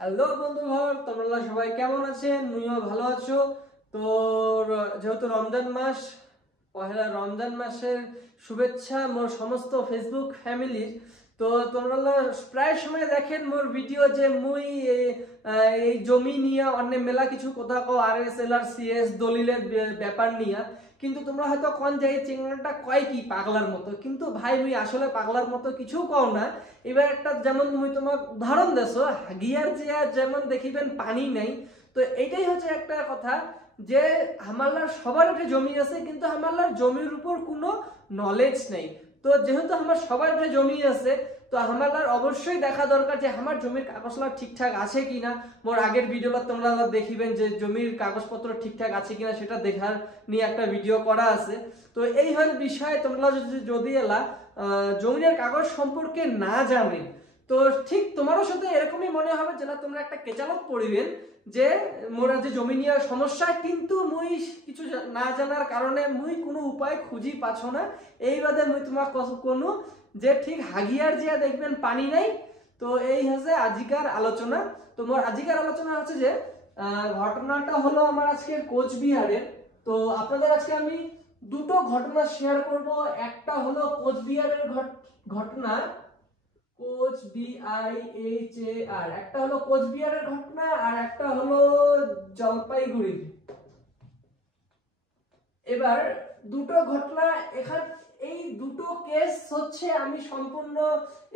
Hello বন্ধুঘর, তোমরা সবাই কেমন আছেন? মুইও ভালো আছো। তো যেহেতু রমজান মাস, পহেলা রমজান মাসের শুভেচ্ছা মোর সমস্ত ফেসবুক ফ্যামিলির। তো তোমরা প্রায় সময় দেখেন মোর ভিডিও যে মুই এই জমি নিয়ে অনেক মেলা কিছু কথা কও, RSLR CS দলিলের ব্যাপার নিয়ে। কিন্তু তোমরা হয়তো কোন যে চিংড়াটা কয় কি পাগলার মতো, কিন্তু ভাই মুই আসলে পাগলার মতো কিছু কও না। এবার একটা যেমন মুই তোমার উদাহরণ দেছো, গিয়ার যে যেমন দেখিবেন পানি নেই। তো এটাই হচ্ছে একটা কথা যে হামালার সবার একটা জমি আছে, কিন্তু হামালার জমির উপর কোনো নলেজ নেই। তো যেহেতু আমার সবার একটা জমি আছে, তো হামালার অবশ্যই দেখা দরকার যে আমার জমির কাগজপত্র ঠিকঠাক আছে কিনা। মোর আগের ভিডিওটা তোমরা দেখিবেন যে জমির কাগজপত্র ঠিকঠাক আছে কিনা, সেটা দেখার নিয়ে একটা ভিডিও করা আছে। তো এই হল বিষয়, তোমরা যদি এলা জমির কাগজ সম্পর্কে না জানেন, তো ঠিক তোমারও সাথে এরকমই মনে হবে যে না তোমরা একটা কেচালত পড়িবেন যে মোরা যে জমি নিয়ে সমস্যা, কিন্তু মুই কিছু না জানার কারণে মুই কোনো উপায় খুঁজি পাচ্ছ না। এই বাদে মুই তোমার কোনো যে ঠিক হাগিয়ার যে দেখবেন পানি নাই। তো এই হচ্ছে আজিকার আলোচনা। তো মোর আজিকার আলোচনা হচ্ছে যে ঘটনাটা হলো আমার আজকে কোচবিহারের। তো আপনাদের আজকে আমি দুটো ঘটনা শেয়ার করব। একটা হলো কোচবিহারের ঘটনা, কোচবিহার, একটা হলো কোচবিহারের ঘটনা আর একটা হলো জলপাইগুড়ির। এবার দুটো ঘটনা এখান, এই দুটো কেস হচ্ছে আমি সম্পূর্ণ,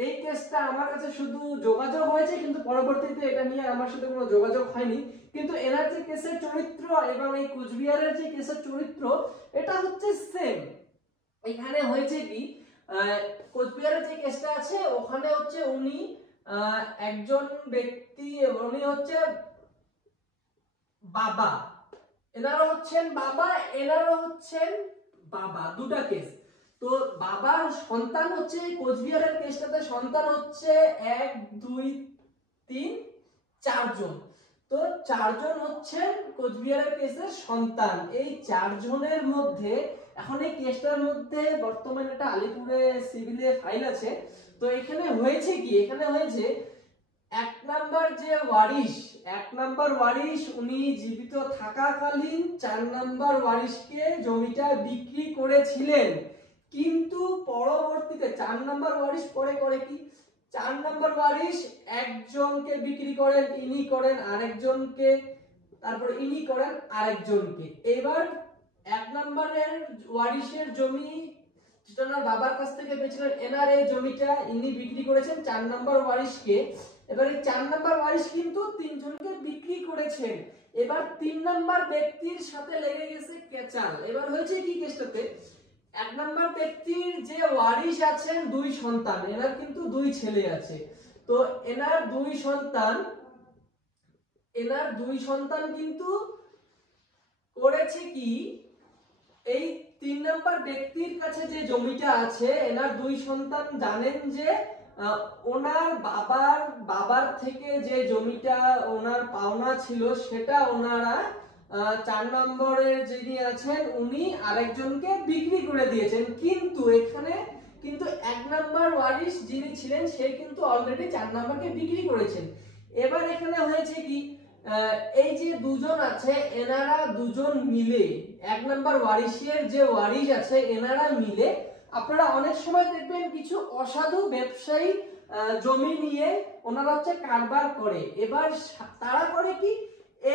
এই কেসটা আমার কাছে শুধু যোগাযোগ হয়েছে, কিন্তু পরবর্তীতে এটা নিয়ে আমার সাথে কোনো যোগাযোগ হয়নি। কিন্তু এনার যে কেসের চরিত্র এবং এই কোচবিহারের যে কেসের চরিত্র, এটা হচ্ছে সেম। এখানে হয়েছে কি, কোচবিহারের যে কেসটা আছে ওখানে হচ্ছে উনি একজন ব্যক্তি, উনি হচ্ছে বাবা, এনারও হচ্ছেন বাবা, এনারও হচ্ছেন বাবা, দুটা কেস। তো বাবার সন্তান হচ্ছে কোচবিহারের কেসটাতে সন্তান হচ্ছে 1 2 3 4 জন। তো 4 জন হচ্ছেন কোচবিহারের কেসের সন্তান। এই 4 জনের মধ্যে এখন এই কেসটার মধ্যে বর্তমানে একটা আলিপুরে সিভিলে ফাইল আছে। তো এখানে হয়েছে কি, এখানে হয়েছে এক নাম্বার ওয়ারিশ উনি জীবিত থাকাকালীন 4 নাম্বার ওয়ারিশকে জমিটা বিক্রি করেছিলেন। কিন্তু পরবর্তীতে 4 নাম্বার ওয়ারিশ পরে করে কি, 4 নাম্বার ওয়ারিশ একজনকে বিক্রি করেন, ইনি করেন আরেকজনকে, তারপর ইনি করেন আরেকজনকে। এবার 1 নাম্বারের ওয়ারিশের জমি যেটা ওনার বাবার কাছ থেকে পেয়েছিলেন, এনার এই জমিটা ইনি বিক্রি করেছেন 4 নাম্বার ওয়ারিশকে। এবার এই 4 নাম্বার ওয়ারিশ কিন্তু 3 জনকে বিক্রি করেছেন। এবার 3 নাম্বার ব্যক্তির সাথে লেগে গেছে কেচাল। এবার হয়েছে কি কেসটাতে, 1 নাম্বার ব্যক্তির যে ওয়ারিশ আছেন 2 সন্তান, এনার কিন্তু 2 ছেলে আছে। তো এনার 2 সন্তান কিন্তু করেছে কি, এই 3 নাম্বার ব্যক্তির কাছে যে জমিটা আছে, এনার 2 সন্তান জানেন যে ওনার বাবার থেকে যে জমিটা ওনার পাওনা ছিল, সেটা ওনারা 4 নম্বরের যিনি আছেন উনি আরেকজনকে বিক্রি করে দিয়েছেন। কিন্তু এখানে কিন্তু 1 নাম্বার ওয়ারিশ যিনি ছিলেন সে কিন্তু অলরেডি 4 নাম্বারকে বিক্রি করেছেন। এবার এখানে হয়েছে কি, এই যে দুজন আছে এনারা দুজন মিলে, 1 নাম্বার ওয়ারিশের যে ওয়ারিশ আছে এনারা মিলে, আপনারা অনেক সময় দেখবেন কিছু অসাধু ব্যবসায়ী জমি নিয়ে ওনারা হচ্ছে কারবার করে। এবার তারা করে কি,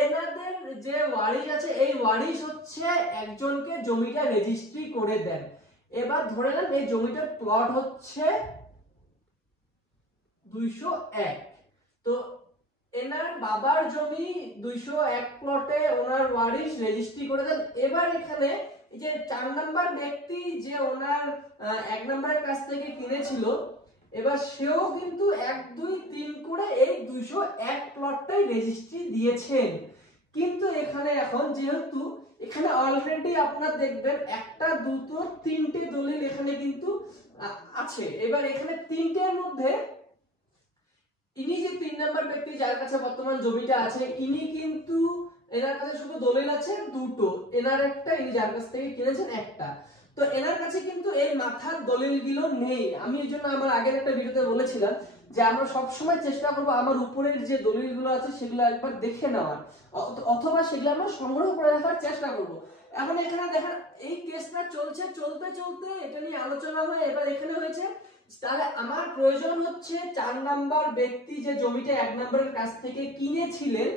এনাদের যে ওয়ারিশ আছে এই ওয়ারিশ হচ্ছে একজনকে জমিটা রেজিস্ট্রি করে দেন। এবার ধরে নেন এই জমিটার প্লট হচ্ছে 201। তো এনার বাবার জমি 201 প্লটে ওনার ওয়ারিশ রেজিস্ট্রি করে দেন। এবার এখানে এই যে 4 নাম্বার ব্যক্তি যে ওনার 1 নাম্বারের কাছ থেকে কিনেছিল, এবার সেও কিন্তু 1 2 3 করে এই 201 প্লটটাই রেজিস্ট্রি দিয়েছেন। কিন্তু এখানে এখন যেহেতু এখানে অলরেডি আপনারা দেখবেন একটা দুটো তিনটে দলিল এখানে কিন্তু আছে। এবার এখানে তিনটের মধ্যে ইনি যে 3 নাম্বার ব্যক্তি যার কাছে বর্তমান জমিটা আছে, ইনি কিন্তু এনার কাছে শুধু দলিল আছে দুটো, এনার একটা, ইনি যার কাছ থেকে কিনেছেন একটা। তো এনার কাছে কিন্তু এই মাথার দলিলগুলো নেই। আমি এই জন্য আমার আগের একটা ভিডিওতে বলেছিলাম যে আমরা সবসময় চেষ্টা করবো আমার উপরের যে দলিলগুলো আছে সেগুলো একবার দেখে নেওয়ার, অথবা সেগুলো আমরা সংগ্রহ করে রাখার চেষ্টা করব। এখন এখানে দেখেন এই কেসটা চলছে, চলতে চলতে এটা নিয়ে আলোচনা হয়ে এবার এখানে হয়েছে, তাহলে আমার প্রয়োজন হচ্ছে 4 নাম্বার ব্যক্তি যে জমিটা 1 নাম্বারের কাছ থেকে কিনেছিলেন,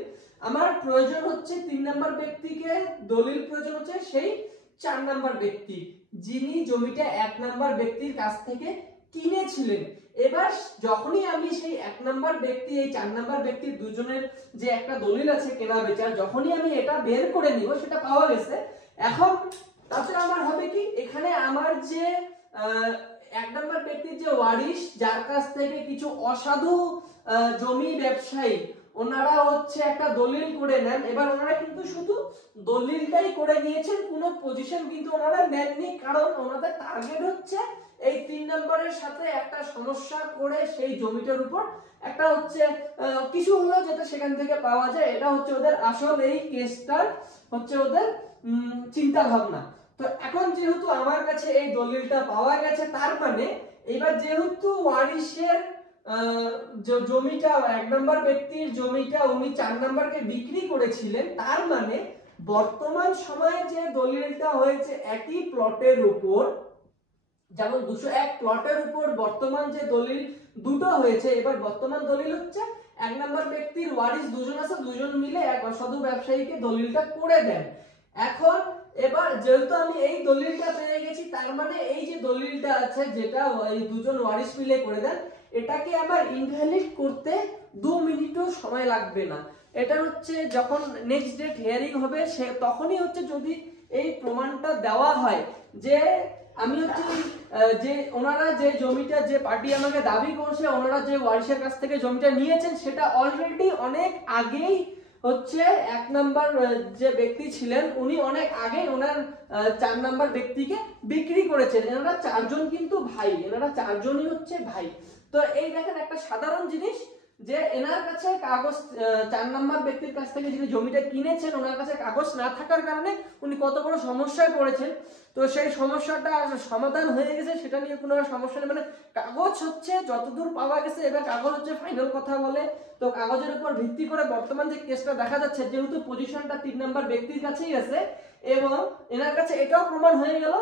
আমার প্রয়োজন হচ্ছে 3 নাম্বার ব্যক্তিকে দলিল প্রয়োজন হচ্ছে সেই 4 নাম্বার ব্যক্তি যিনি জমিটা 1 নাম্বার ব্যক্তির কাছ থেকে কিনেছিলেন। এবার যখনই আমি সেই 1 নাম্বার ব্যক্তি এই 4 নাম্বার ব্যক্তির দুজনের যে একটা দলিল আছে কেনা বেচার, যখনই আমি এটা বের করে নিব, সেটা পাওয়া গেছে, এখন তাতে আমার হবে কি, এখানে আমার যে 1 নাম্বার ব্যক্তির যে ওয়ারিশ, যার কাছ থেকে কিছু অসাধু জমি ব্যবসায়ী ওনারা হচ্ছে একটা দলিল করে নেন, এবার ওনারা কিন্তু শুধু দলিলটাই করে নিয়েছেন, কোনো পজিশন কিন্তু ওনারা নেননি, কারণ ওনাদের টার্গেট হচ্ছে এই 3 নম্বরের সাথে একটা সমস্যা করে সেই জমিটার উপর একটা হচ্ছে কিছু হলো যাতে সেখান থেকে পাওয়া যায়, এটা হচ্ছে ওদের আসল এই কেসটার হচ্ছে ওদের চিন্তা ভাবনা। তো এখন যেহেতু আমার কাছে এই দলিলটা পাওয়া গেছে, তার মানে এবার যেহেতু ওয়ারিশের জমিটা 1 নম্বর ব্যক্তির জমিটা উনি 4 নম্বরকে বিক্রি করেছিলেন, তার মানে বর্তমান সময়ে যে দলিলটা হয়েছে একই প্লটের উপর, যেমন 201 প্লটের উপর বর্তমান যে দলিল দুটো হয়েছে, এবার বর্তমান দলিল হচ্ছে 1 নম্বর ব্যক্তির ওয়ারিশ দুজন আছে, দুজন মিলে এক অসাধু ব্যবসায়ীকে দলিলটা করে দেন। এখন এবার যেহেতু আমি এই দলিলটা পেয়ে গেছি, তার মানে এই যে দলিলটা আছে যেটা এই দুজন ওয়ারিশ মিলে করে দেন, এটাকে আমার ইনভ্যালিড করতে 2 মিনিটও সময় লাগবে না। এটা হচ্ছে যখন নেক্সট ডেট হিয়ারিং হবে সে তখনই হচ্ছে যদি এই প্রমাণটা দেওয়া হয় যে আমি হচ্ছে যে ওনারা যে জমিটা যে পার্টি আমাকে দাবি করছে ওনারা যে ওয়ারিশের কাছ থেকে জমিটা নিয়েছেন সেটা অলরেডি অনেক আগেই হচ্ছে 1 নাম্বার যে ব্যক্তি ছিলেন উনি অনেক আগে ওনার 4 নাম্বার ব্যক্তিকে বিক্রি করেছেন। এনারা 4 জন কিন্তু ভাই, এনারা 4 জনই হচ্ছে ভাই। তো এই দেখেন একটা সাধারণ জিনিস যে এনার কাছে কাগজ 4 নাম্বার ব্যক্তির কাছ থেকে যিনি জমিটা কিনেছেন ওনার কাছে কাগজ না থাকার কারণে উনি কত বড় সমস্যায় পড়েছেন। তো সেই সমস্যাটা সমাধান হয়ে গেছে, সেটা নিয়ে কোনো সমস্যা নেই, মানে কাগজ হচ্ছে যতদূর পাওয়া গেছে, এবার কাগজ হচ্ছে ফাইনাল কথা বলে। তো কাগজের উপর ভিত্তি করে বর্তমান যে কেসটা দেখা যাচ্ছে, যেহেতু পজিশনটা 3 নাম্বার ব্যক্তির কাছেই আছে এবং এনার কাছে এটাও প্রমাণ হয়ে গেল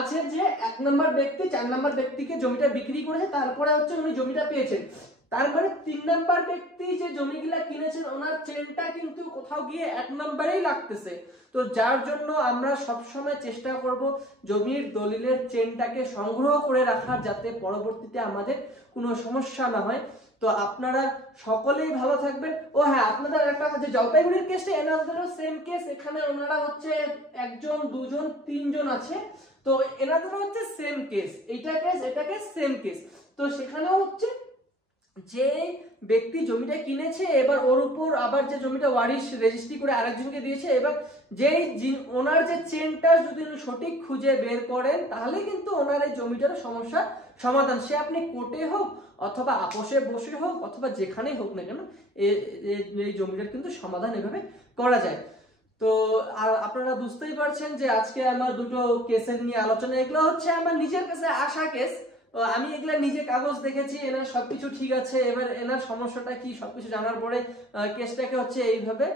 আছে যে 1 নাম্বার ব্যক্তি 4 নাম্বার ব্যক্তিকে জমিটা বিক্রি করেছে, তারপরে হচ্ছে উনি জমিটা পেয়েছেন। তার মানে 3 নাম্বার ব্যক্তি যে জমিগুলা কিনেছেন ওনার চেনটা কিন্তু কোথাও গিয়ে 1 নাম্বারেই লাগতেছে। তো যার জন্য আমরা সব সময় চেষ্টা করব জমির দলিলের চেনটাকে সংগ্রহ করে রাখার, যাতে পরবর্তীতে আমাদের কোনো সমস্যা না হয়। তো আপনারা সকলেই ভালো থাকবেন। ও হ্যাঁ, আপনাদের একটা যে জলপাইগুড়ির কেসটা এনাদেরও সেম কেস, এখানে ওনারা হচ্ছে 1 জন 2 জন 3 জন আছে, তো এনাদেরও হচ্ছে সেম কেস, এইটা কেস এটা কেস সেম কেস। তো সেখানেও হচ্ছে যে ব্যক্তি জমিটা কিনেছে এবার ওর উপর আবার যে জমিটা ওয়ারিশ রেজিস্ট্রি করে আরেকজনকে দিয়েছে, এবার যে ওনার যে চেনটা যদি সঠিক খুঁজে বের করেন তাহলে কিন্তু ওনার এই জমিটার সমস্যার সমাধান, সে আপনি কোর্টে হোক অথবা আপোষে বসে হোক অথবা যেখানেই হোক না কেন এই জমিটার কিন্তু সমাধান এভাবে করা যায়। তো আর আপনারা বুঝতেই পারছেন যে আজকে আমার দুটো কেসের নিয়ে আলোচনা, এগুলো হচ্ছে আমার নিজের কাছে আসা কেস। আমি এগুলা নিজে কাগজ দেখেছি, এনার সবকিছু ঠিক আছে, এবার এনার সমস্যাটা কি সবকিছু জানার পরে কেসটাকে হচ্ছে এইভাবে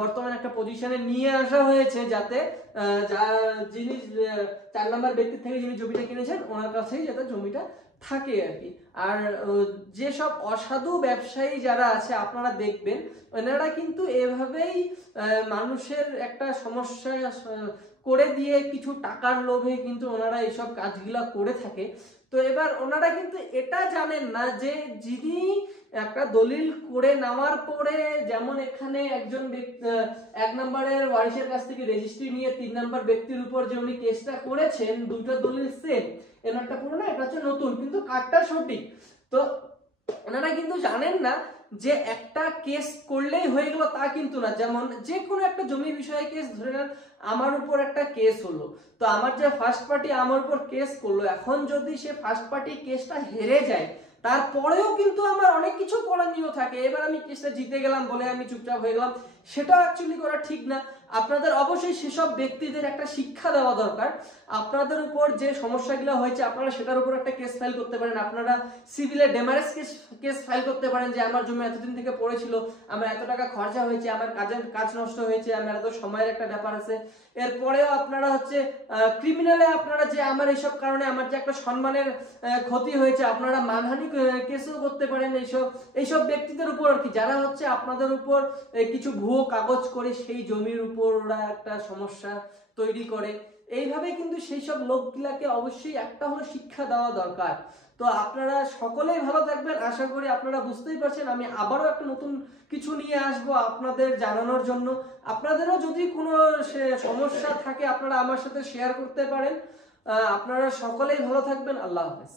বর্তমানে একটা পজিশনে নিয়ে আসা হয়েছে, যাতে যিনি 4 নাম্বার ব্যক্তি থেকে যিনি জমিটা কিনেছেন ওনার কাছেই যাতে জমিটা থাকে আর কি। আর যেসব অসাধু ব্যবসায়ী যারা আছে আপনারা দেখবেন ওনারা কিন্তু এভাবেই মানুষের একটা সমস্যা করে দিয়ে কিছু টাকার লোভে কিন্তু ওনারা এইসব কাজগুলা করে থাকে। তো এবার ওনারা কিন্তু এটা জানেন না যে যিনি একটা দলিল করে নেওয়ার পরে, যেমন এখানে একজন 1 নম্বরের ওয়ারিশের কাছ থেকে রেজিস্ট্রি নিয়ে 3 নম্বর ব্যক্তির উপর যে উনি কেসটা করেছেন, দুইটা দলিল সেম, এনারটা পুরনো এটা হচ্ছে নতুন, কিন্তু কার্ডটা সঠিক। তো ওনারা কিন্তু জানেন না যে একটা কেস করলেই হয়ে গেল তা কিন্তু না। যেমন যে কোনো একটা জমি বিষয়ে কেস, ধরে নেন আমার উপর একটা কেস হলো, তো আমার যে ফার্স্ট পার্টি আমার উপর কেস করলো, এখন যদি সে ফার্স্ট পার্টি কেসটা হেরে যায় তারপরেও কিন্তু আমার অনেক কিছু করণীয় থাকে। এবার আমি কেসটা জিতে গেলাম বলে আমি চুপচাপ হয়ে গেলাম, সেটা অ্যাকচুয়ালি করা ঠিক না। আপনাদের অবশ্যই সেসব ব্যক্তিদের একটা শিক্ষা দেওয়া দরকার। আপনাদের উপর যে সমস্যাগুলো হয়েছে আপনারা সেটার উপর একটা কেস ফাইল করতে পারেন, আপনারা সিভিলে ড্যামারেজ কেস ফাইল করতে পারেন যে আমার জমি এতদিন থেকে পড়েছিল, আমার এত টাকা খরচা হয়েছে, আমার কাজ নষ্ট হয়েছে, আমার এত সময়ের একটা ব্যাপার আছে। এরপরেও আপনারা হচ্ছে ক্রিমিনালে আপনারা যে আমার এইসব কারণে আমার যে একটা সম্মানের ক্ষতি হয়েছে, আপনারা মানহানি কেসও করতে পারেন এইসব ব্যক্তিদের উপর আর কি, যারা হচ্ছে আপনাদের উপর কিছু ভুয়ো কাগজ করে সেই জমির উপর ওরা একটা সমস্যা তৈরি করে। এইভাবে কিন্তু সেই সব লোকগুলাকে অবশ্যই একটা হলো শিক্ষা দেওয়া দরকার। তো আপনারা সকলেই ভালো থাকবেন, আশা করি আপনারা বুঝতেই পারছেন আমি আবারও একটা নতুন কিছু নিয়ে আসবো আপনাদের জানানোর জন্য। আপনাদেরও যদি কোনো সমস্যা থাকে আপনারা আমার সাথে শেয়ার করতে পারেন। আপনারা সকলেই ভালো থাকবেন। আল্লাহ হাফেজ।